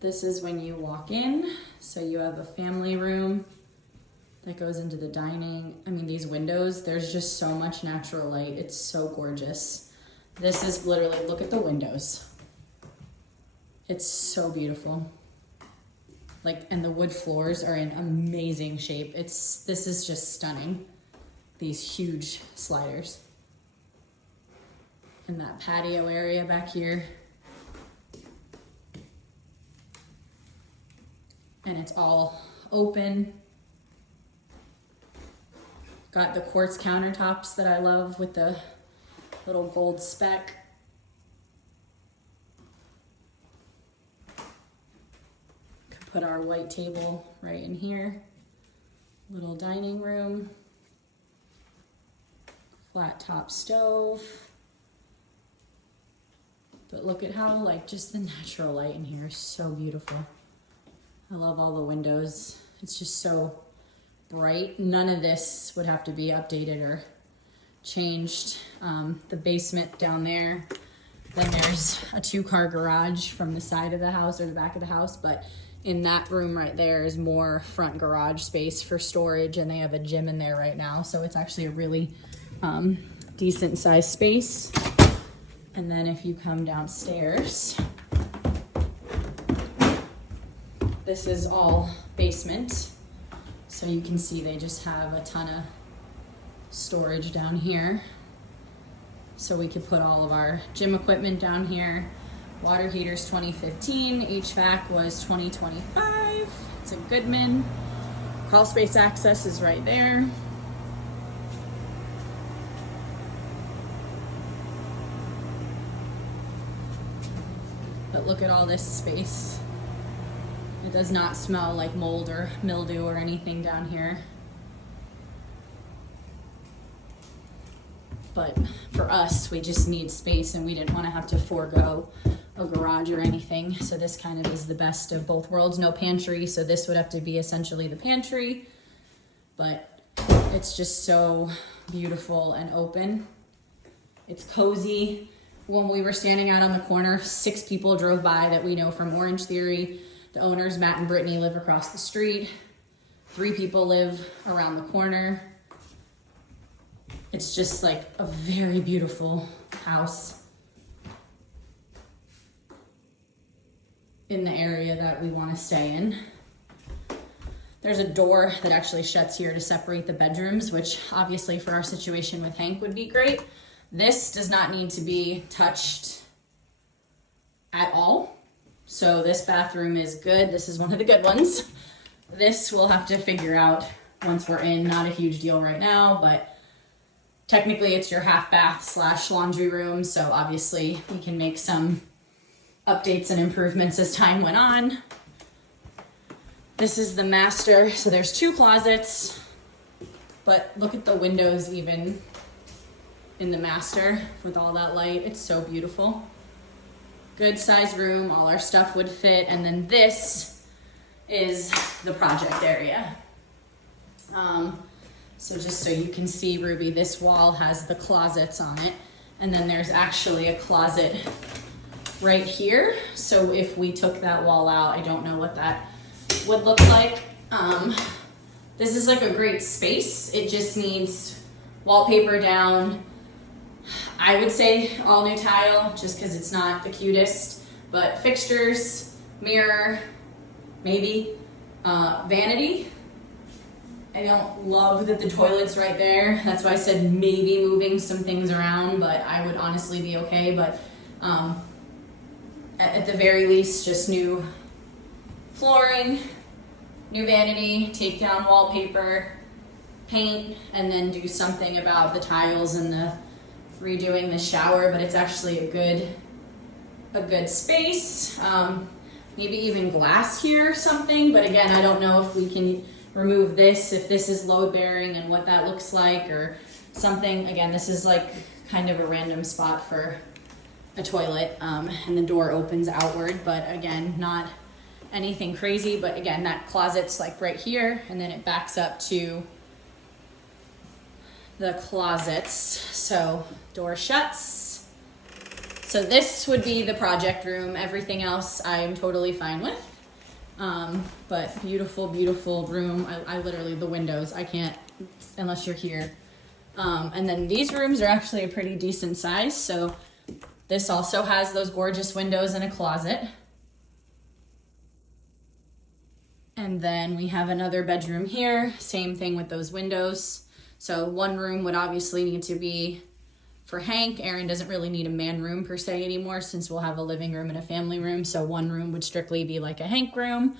This is when you walk in. So you have a family room that goes into the dining. I mean, these windows, there's just so much natural light. It's so gorgeous. This is literally, look at the windows. It's so beautiful. Like, and the wood floors are in amazing shape. This is just stunning. These huge sliders. And that patio area back here. And it's all open. Got the quartz countertops that I love with the little gold speck. Could put our white table right in here. Little dining room. Flat top stove. But look at how, like, just the natural light in here is so beautiful. I love all the windows. It's just so bright. None of this would have to be updated or changed. The basement down there, then there's a 2-car garage from the side of the house or the back of the house, but in that room right there is more front garage space for storage, and they have a gym in there right now, so it's actually a really decent sized space. And then if you come downstairs, this is all basement. So you can see they just have a ton of storage down here. So we could put all of our gym equipment down here. Water heater's 2015, HVAC was 2025. It's a Goodman. Crawl space access is right there. But look at all this space. It does not smell like mold or mildew or anything down here. But for us, we just need space, and we didn't want to have to forego a garage or anything. So this kind of is the best of both worlds. No pantry, so this would have to be essentially the pantry. But it's just so beautiful and open. It's cozy. When we were standing out on the corner, 6 people drove by that we know from Orange Theory. The owners, Matt and Brittany, live across the street. 3 people live around the corner. It's just like a very beautiful house in the area that we want to stay in. There's a door that actually shuts here to separate the bedrooms, which obviously for our situation with Hank would be great. This does not need to be touched at all. So this bathroom is good. This is one of the good ones. This we'll have to figure out once we're in. Not a huge deal right now, but technically it's your half bath / laundry room. So obviously we can make some updates and improvements as time went on. This is the master. So there's 2 closets, but look at the windows even in the master with all that light. It's so beautiful. Good size room, all our stuff would fit. And then this is the project area. So just so you can see, Ruby, this wall has the closets on it. And then there's actually a closet right here. So if we took that wall out, I don't know what that would look like. This is like a great space. It just needs wallpaper down. I would say all new tile, just because it's not the cutest, but fixtures, mirror, maybe, vanity. I don't love that the toilet's right there. That's why I said maybe moving some things around, but I would honestly be okay. But at the very least, just new flooring, new vanity, take down wallpaper, paint, and then do something about the tiles and the redoing the shower. But it's actually a good space. Maybe even glass here or something, but again, I don't know if we can remove this, if this is load bearing and what that looks like or something. Again, this is like kind of a random spot for a toilet, and the door opens outward, but again, not anything crazy. But again, that closet's like right here, and then it backs up to the closets. So door shuts. So this would be the project room. Everything else I am totally fine with. But beautiful, beautiful room. I literally, the windows, I can't, unless you're here. And then these rooms are actually a pretty decent size. So this also has those gorgeous windows and a closet. And then we have another bedroom here. Same thing with those windows. So one room would obviously need to be for Hank. Aaron doesn't really need a man room per se anymore since we'll have a living room and a family room. So one room would strictly be like a Hank room.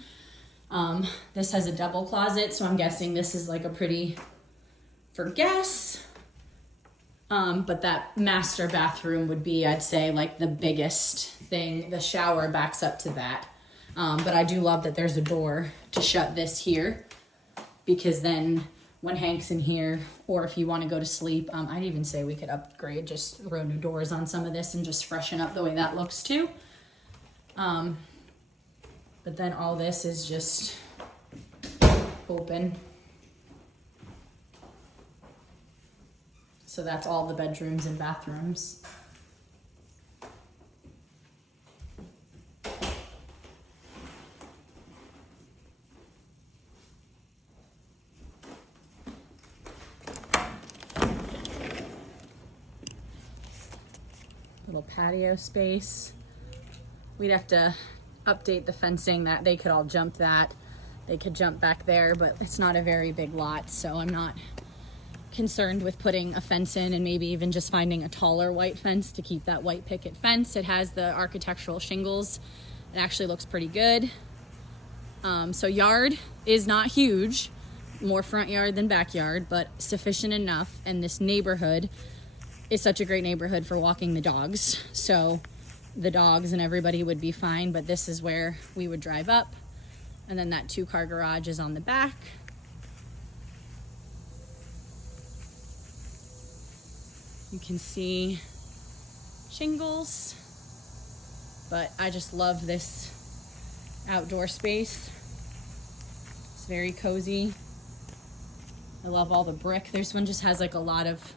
This has a double closet, so I'm guessing this is like a pretty for guests. But that master bathroom would be, I'd say, like the biggest thing. The shower backs up to that. But I do love that there's a door to shut this here, because then when Hank's in here, or if you want to go to sleep, I'd even say we could upgrade, just throw new doors on some of this and just freshen up the way that looks too. But then all this is just open. So that's all the bedrooms and bathrooms. Little patio space. We'd have to update the fencing that they could all jump that. They could jump back there, but it's not a very big lot, so I'm not concerned with putting a fence in, and maybe even just finding a taller white fence to keep that white picket fence. It has the architectural shingles. It actually looks pretty good. So yard is not huge, more front yard than backyard, but sufficient enough. And this neighborhood is such a great neighborhood for walking the dogs. So the dogs and everybody would be fine, but this is where we would drive up. And then that 2-car garage is on the back. You can see shingles, but I just love this outdoor space. It's very cozy. I love all the brick. This one just has like a lot of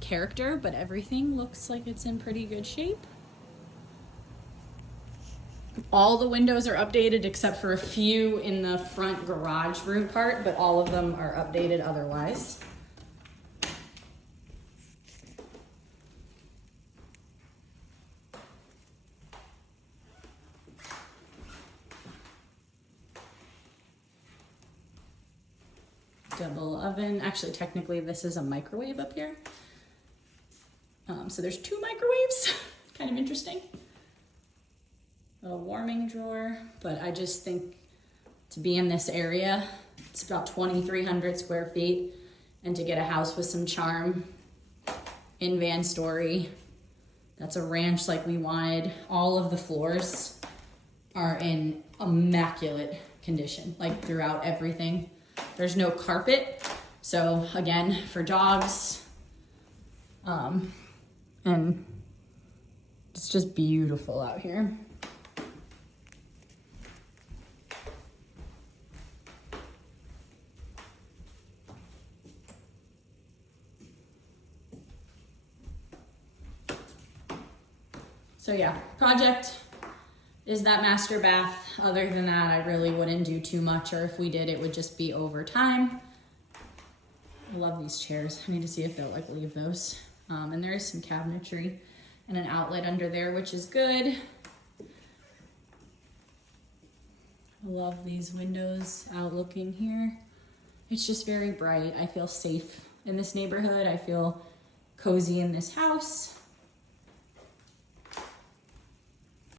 character, but everything looks like it's in pretty good shape. All the windows are updated except for a few in the front garage room part, but all of them are updated otherwise. Double oven. Actually, technically, this is a microwave up here. So there's 2 microwaves. Kind of interesting. A warming drawer, but I just think to be in this area, it's about 2,300 square feet, and to get a house with some charm in Van Story, that's a ranch like we wanted. All of the floors are in immaculate condition, like throughout everything. There's no carpet, so again, for dogs, and it's just beautiful out here. So yeah, project is that master bath. Other than that, I really wouldn't do too much, or if we did, it would just be over time. I love these chairs. I need to see if they'll like leave those. And there is some cabinetry and an outlet under there, which is good. I love these windows out looking here. It's just very bright. I feel safe in this neighborhood. I feel cozy in this house.